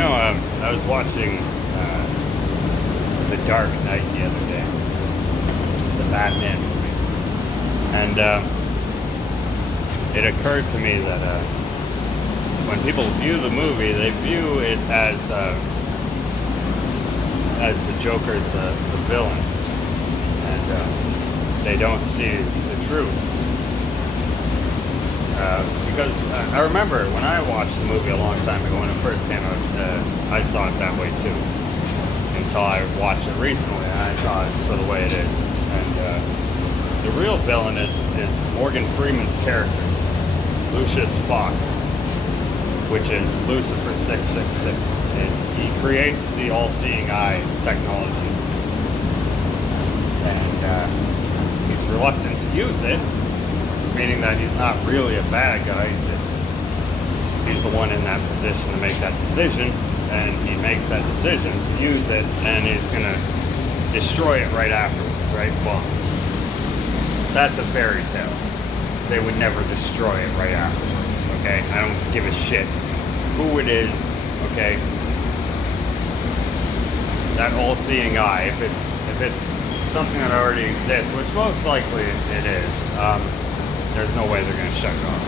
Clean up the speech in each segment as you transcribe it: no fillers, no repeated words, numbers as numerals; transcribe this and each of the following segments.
I was watching The Dark Knight the other day, the Batman movie, and it occurred to me that when people view the movie, they view it as the Joker's the villain, and they don't see the truth. Because I remember when I watched the movie a long time ago when it first came out, I saw it that way too. Until I watched it recently, and I saw it for the way it is. And the real villain is Morgan Freeman's character, Lucius Fox, which is Lucifer 666. And he creates the all-seeing eye technology, and he's reluctant to use it. Meaning that he's not really a bad guy, he's the one in that position to make that decision, and he makes that decision to use it, and he's gonna destroy it right afterwards, right? Well, that's a fairy tale. They would never destroy it right afterwards, okay? I don't give a shit who it is, okay? That all-seeing eye, if it's something that already exists, which most likely it is, there's no way they're going to shut it off.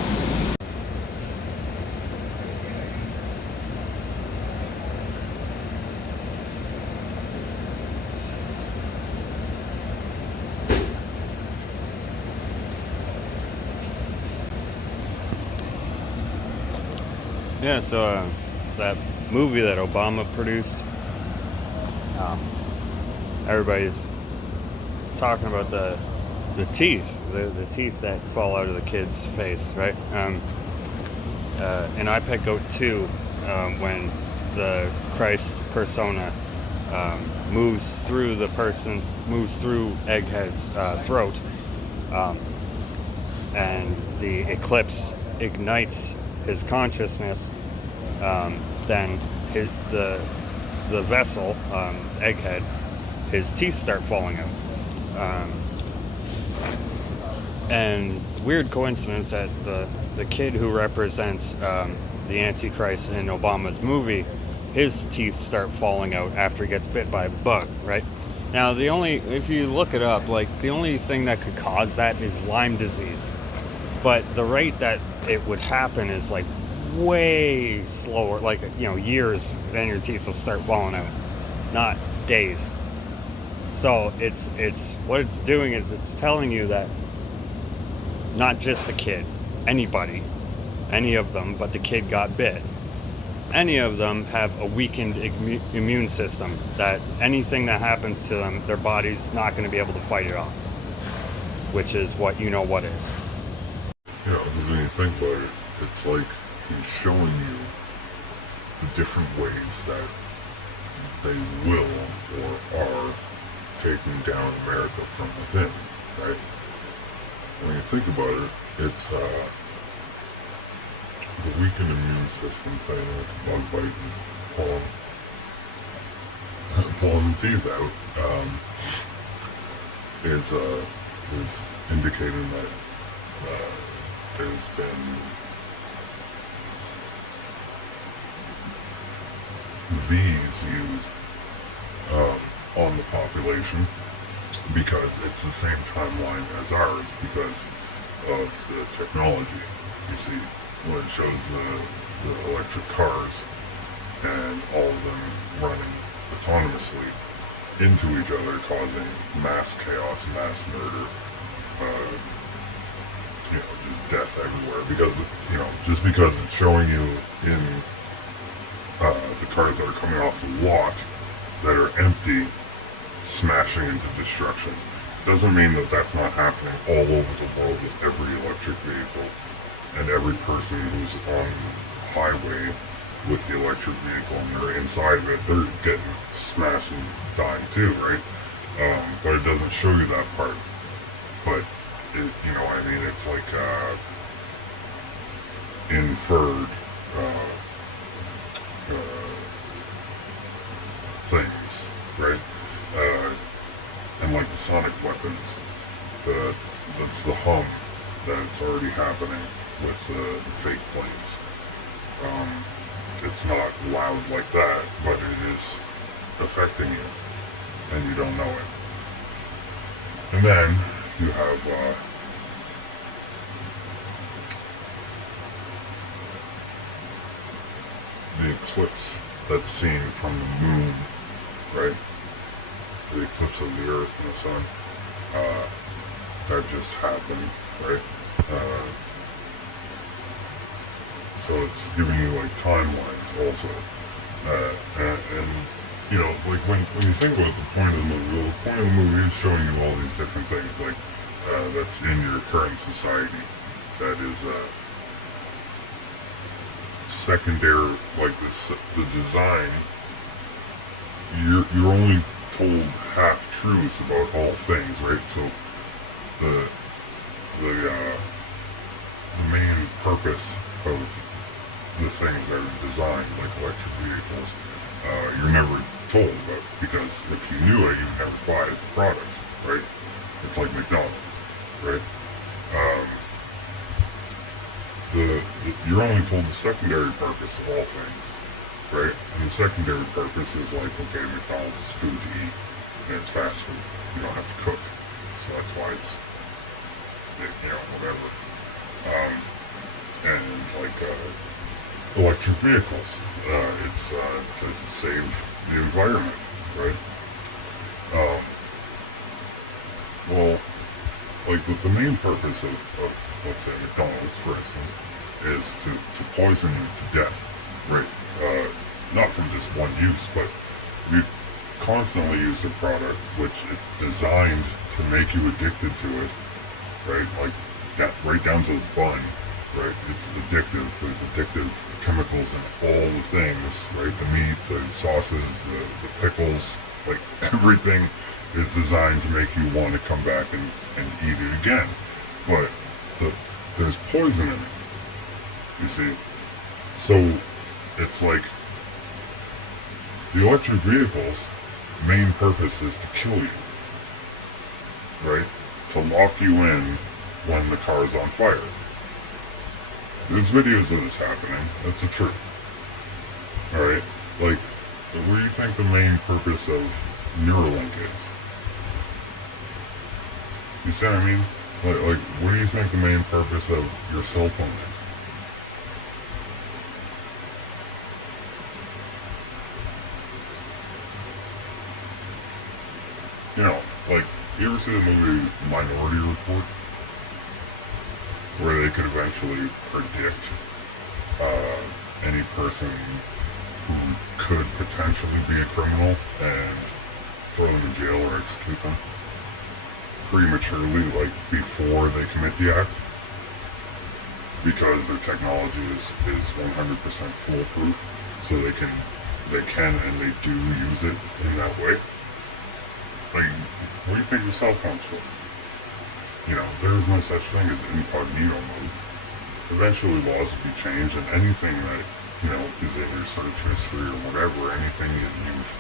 Yeah, so that movie that Obama produced, everybody's talking about the teeth, the teeth that fall out of the kid's face, right? And I pick out two when the Christ persona moves through Egghead's throat, and the eclipse ignites his consciousness. Then the vessel, Egghead, his teeth start falling out. And weird coincidence that the kid who represents the Antichrist in Obama's movie, his teeth start falling out after he gets bit by a bug, right? Now, if you look it up, like, the only thing that could cause that is Lyme disease. But the rate that it would happen is, like, way slower, like, years, then your teeth will start falling out, not days. So it's what it's doing is it's telling you that not just the kid, anybody, any of them, but the kid got bit. Any of them have a weakened immune system, that anything that happens to them, their body's not going to be able to fight it off, which is what what is. Yeah, because when you think about it, it's like he's showing you the different ways that they will or are taking down America from within, right? When you think about it, it's the weakened immune system thing with the bug bite and pulling the teeth out is indicating that there's been V's used on the population, because it's the same timeline as ours because of the technology. You see, when it shows the electric cars and all of them running autonomously into each other, causing mass chaos, mass murder, just death everywhere. Because, just because it's showing you in the cars that are coming off the lot that are empty, smashing into destruction, doesn't mean that that's not happening all over the world with every electric vehicle and every person who's on the highway with the electric vehicle and they're inside of it, they're getting smashed and dying too, right? But it doesn't show you that part. But it's like inferred things, right? And like the sonic weapons, that's the hum that's already happening with the fake planes. it's not loud like that, but it is affecting you, and you don't know it. And then you have the eclipse that's seen from the moon, right? The eclipse of the Earth and the Sun. That just happened, right? So it's giving you like timelines also. And you know, like when you think about the point of the movie, well, the point of the movie is showing you all these different things, like that's in your current society, that is secondary, like this, the design. You're only told half truths about all things, right? So the main purpose of the things that are designed, like electric vehicles, you're never told about, because if you knew it, you'd never buy the product, right? It's like McDonald's, right? You're only told the secondary purpose of all things, right? And the secondary purpose is like, okay, McDonald's is food to eat, and it's fast food. You don't have to cook, so that's why it's, you know, whatever. And like electric vehicles, it's to save the environment, right? Well, like the main purpose of let's say McDonald's, for instance, is to poison you to death, right? Not from just one use, but you constantly use the product, which it's designed to make you addicted to it, right? Like that, right down to the bun, right? It's addictive. There's addictive chemicals in all the things, right? The meat, the sauces, the pickles, like everything is designed to make you want to come back and eat it again. But there's poison in it, you see. So it's like the electric vehicle's main purpose is to kill you, right? To lock you in when the car's on fire. There's videos of this happening. That's the truth. Alright? Like, what do you think the main purpose of Neuralink is? You see what I mean? Like, what do you think the main purpose of your cell phone is? You know, like, you ever see the movie Minority Report? Where they could eventually predict any person who could potentially be a criminal and throw them in jail or execute them prematurely, like before they commit the act, because their technology is 100% foolproof, so they can and they do use it in that way. Like, what do you think the cell phone's for? You know, there is no such thing as incognito mode. Eventually laws will be changed, and anything that, you know, is in your search history or whatever, anything that you've,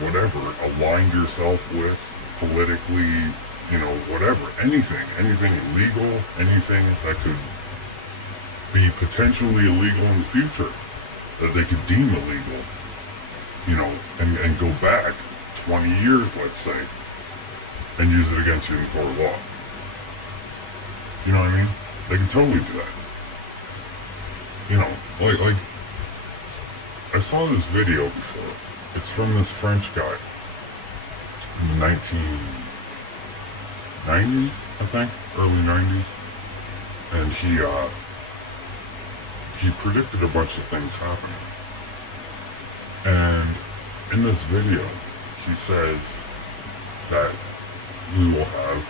whatever, aligned yourself with politically, you know, whatever, anything illegal, anything that could be potentially illegal in the future, that they could deem illegal, you know, and go back 20 years, let's say, and use it against you in court of law. You know what I mean? They can totally do that. You know, like I saw this video before. It's from this French guy in the 1990s, I think, early 90s, and he predicted a bunch of things happening. And in this video, he says that we will have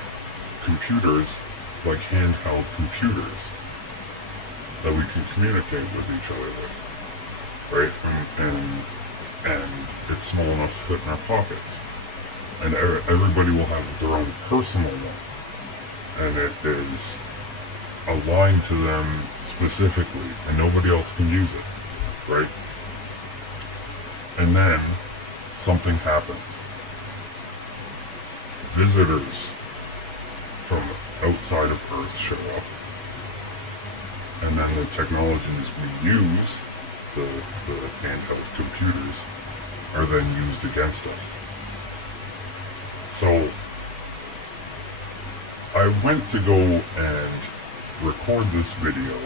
computers, like handheld computers, that we can communicate with each other with, right? And it's small enough to fit in our pockets. And everybody will have their own personal one. And it is aligned to them specifically, and nobody else can use it, right? And then something happens. Visitors from outside of Earth show up, and then the technologies we use, the handheld computers, are then used against us. So I went to go and record this video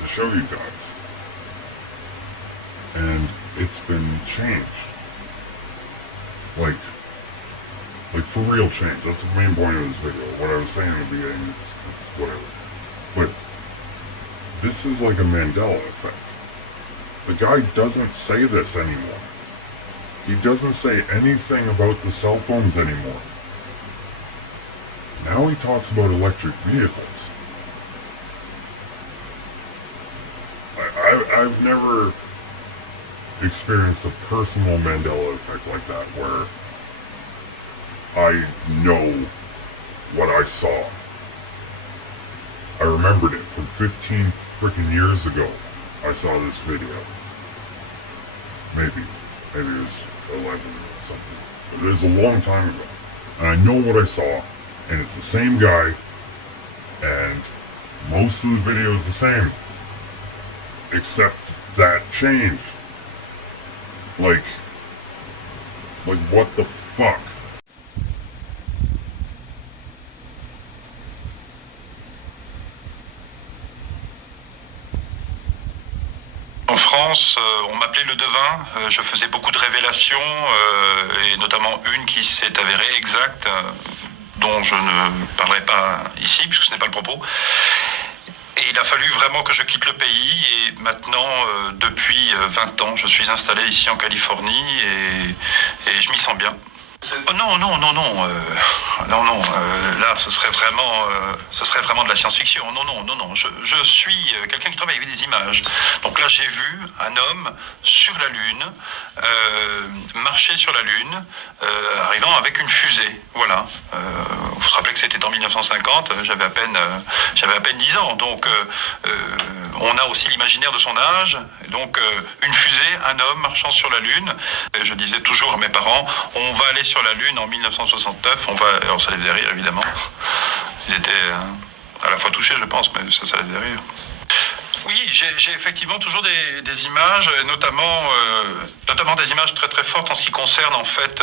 to show you guys, and it's been changed. Like for real change. That's the main point of this video. What I was saying in the beginning, it's whatever. But this is like a Mandela effect. The guy doesn't say this anymore. He doesn't say anything about the cell phones anymore. Now he talks about electric vehicles. I've never experienced a personal Mandela effect like that, where I know what I saw. I remembered it from 15 freaking years ago. I saw this video. Maybe it was 11 or something. But it was a long time ago. And I know what I saw, and it's the same guy, and most of the video is the same. Except that change. Like what the fuck? En France, on m'appelait le devin, je faisais beaucoup de révélations, et notamment une qui s'est avérée exacte, dont je ne parlerai pas ici, puisque ce n'est pas le propos. Et il a fallu vraiment que je quitte le pays, et maintenant, depuis 20 ans, je suis installé ici en Californie, et je m'y sens bien. Oh non, là ce serait vraiment de la science-fiction. Non, je suis quelqu'un qui travaille avec des images. Donc là j'ai vu un homme sur la Lune, marcher sur la Lune, arrivant avec une fusée. Voilà. Vous vous rappelez que c'était en 1950, j'avais à peine 10 ans. Donc on a aussi l'imaginaire de son âge. Donc une fusée, un homme marchant sur la Lune. Et je disais toujours à mes parents, on va aller sur la Lune en 1969, alors ça les faisait rire évidemment. Ils étaient à la fois touchés je pense, mais ça les faisait rire. Oui, j'ai effectivement toujours des images, notamment des images très très fortes en ce qui concerne en fait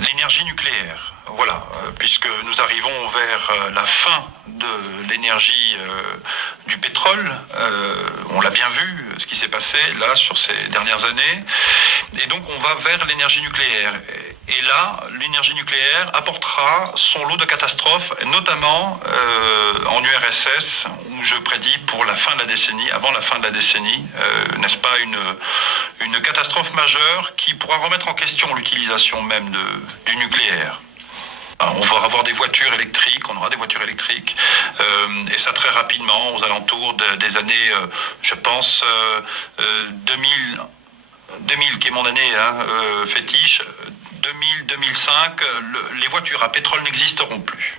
l'énergie nucléaire. Voilà, puisque nous arrivons vers la fin de l'énergie du pétrole, on l'a bien vu, ce qui s'est passé là sur ces dernières années, et donc on va vers l'énergie nucléaire. Et là, l'énergie nucléaire apportera son lot de catastrophes, notamment en URSS, où je prédis pour la fin de la décennie, avant la fin de la décennie, n'est-ce pas, une catastrophe majeure qui pourra remettre en question l'utilisation même du nucléaire. On va avoir des voitures électriques, on aura des voitures électriques, et ça très rapidement, aux alentours des années, je pense, 2000 qui est mon année fétiche, 2000-2005, les voitures à pétrole n'existeront plus.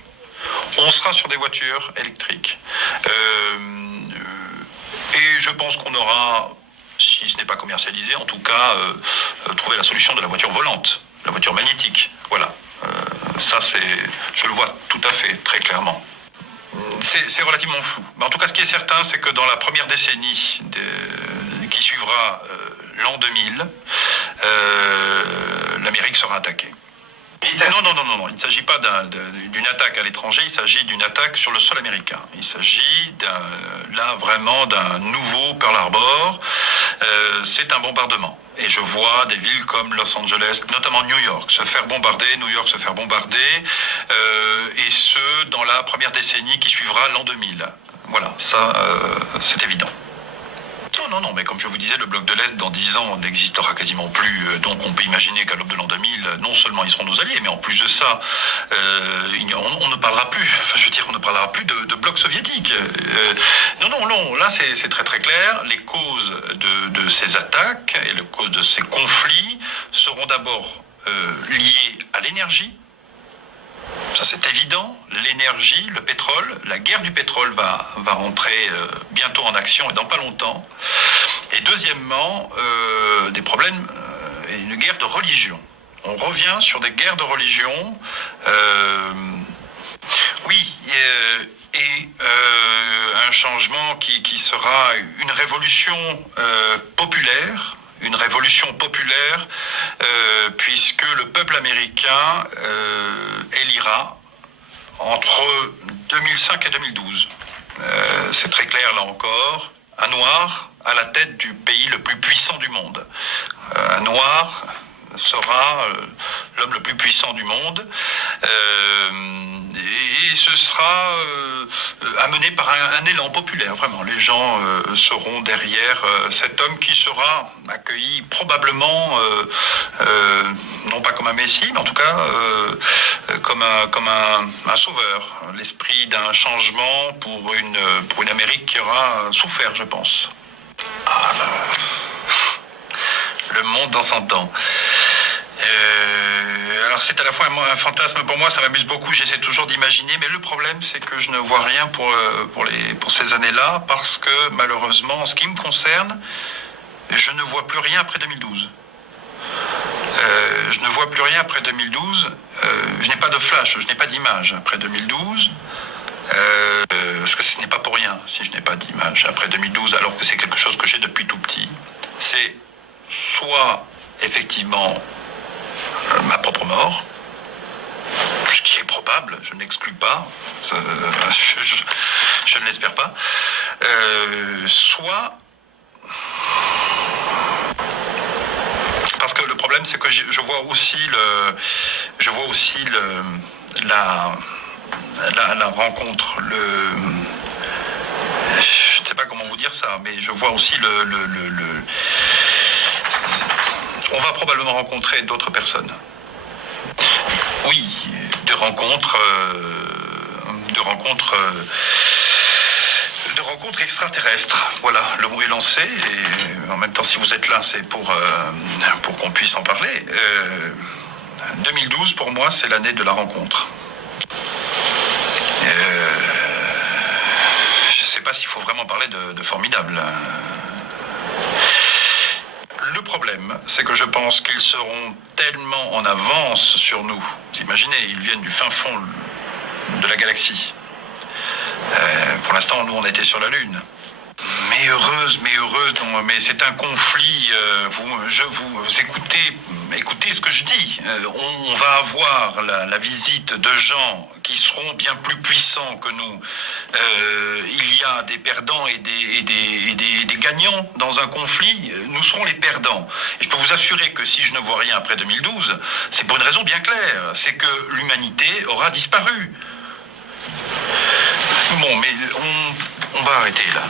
On sera sur des voitures électriques. Et je pense qu'on aura, si ce n'est pas commercialisé, en tout cas, trouvé la solution de la voiture volante, la voiture magnétique. Voilà. Ça, je le vois tout à fait, très clairement. C'est relativement flou. Mais en tout cas, ce qui est certain, c'est que dans la première décennie qui suivra l'an 2000, l'Amérique sera attaquée. Non, il ne s'agit pas d'une attaque à l'étranger, il s'agit d'une attaque sur le sol américain. Il s'agit là vraiment d'un nouveau Pearl Harbor. C'est un bombardement. Et je vois des villes comme Los Angeles, notamment New York, se faire bombarder, et ce, dans la première décennie qui suivra l'an 2000. Voilà, ça, c'est évident. Non, mais comme je vous disais, le bloc de l'Est, dans 10 ans, n'existera quasiment plus. Donc on peut imaginer qu'à l'aube de l'an 2000, non seulement ils seront nos alliés, mais en plus de ça, on ne parlera plus, on ne parlera plus de bloc soviétique. Non, là c'est très très clair. Les causes de ces attaques et les causes de ces conflits seront d'abord liées à l'énergie. Ça c'est évident, l'énergie, le pétrole, la guerre du pétrole va rentrer bientôt en action et dans pas longtemps. Et deuxièmement, des problèmes, une guerre de religion. On revient sur des guerres de religion Oui, un changement qui sera une révolution populaire. Une révolution populaire, puisque le peuple américain élira entre 2005 et 2012. C'est très clair là encore, un noir à la tête du pays le plus puissant du monde. Un noir sera l'homme le plus puissant du monde, et ce sera amené par un élan populaire, vraiment. Les gens seront derrière cet homme qui sera accueilli probablement, non pas comme un messie, mais en tout cas comme un sauveur. L'esprit d'un changement pour une Amérique qui aura souffert, je pense. Ah, le monde dans 100 ans. Alors c'est à la fois un fantasme pour moi, ça m'amuse beaucoup, j'essaie toujours d'imaginer, mais le problème c'est que je ne vois rien pour ces années-là, parce que malheureusement, en ce qui me concerne, je ne vois plus rien après 2012. Je ne vois plus rien après 2012, je n'ai pas de flash, je n'ai pas d'image après 2012, parce que ce n'est pas pour rien si je n'ai pas d'image après 2012, alors que c'est quelque chose que j'ai depuis tout petit. C'est soit effectivement ma propre mort, ce qui est probable, je n'exclus pas, je ne l'espère pas, soit, parce que le problème c'est que je vois aussi la rencontre, je ne sais pas comment vous dire ça, mais je vois aussi on va probablement rencontrer d'autres personnes. Oui, de rencontres extraterrestres. Voilà, le mot est lancé, et en même temps, si vous êtes là, c'est pour qu'on puisse en parler. 2012, pour moi, c'est l'année de la rencontre. Je ne sais pas s'il faut vraiment parler de formidable. Le problème, c'est que je pense qu'ils seront tellement en avance sur nous. Vous imaginez, ils viennent du fin fond de la galaxie. Pour l'instant, nous, on était sur la Lune. Mais heureuse, non, mais c'est un conflit. Écoutez ce que je dis. On va avoir la visite de gens qui seront bien plus puissants que nous. Il y a des perdants et des gagnants dans un conflit. Nous serons les perdants. Et je peux vous assurer que si je ne vois rien après 2012, c'est pour une raison bien claire. C'est que l'humanité aura disparu. Bon, mais on va arrêter là.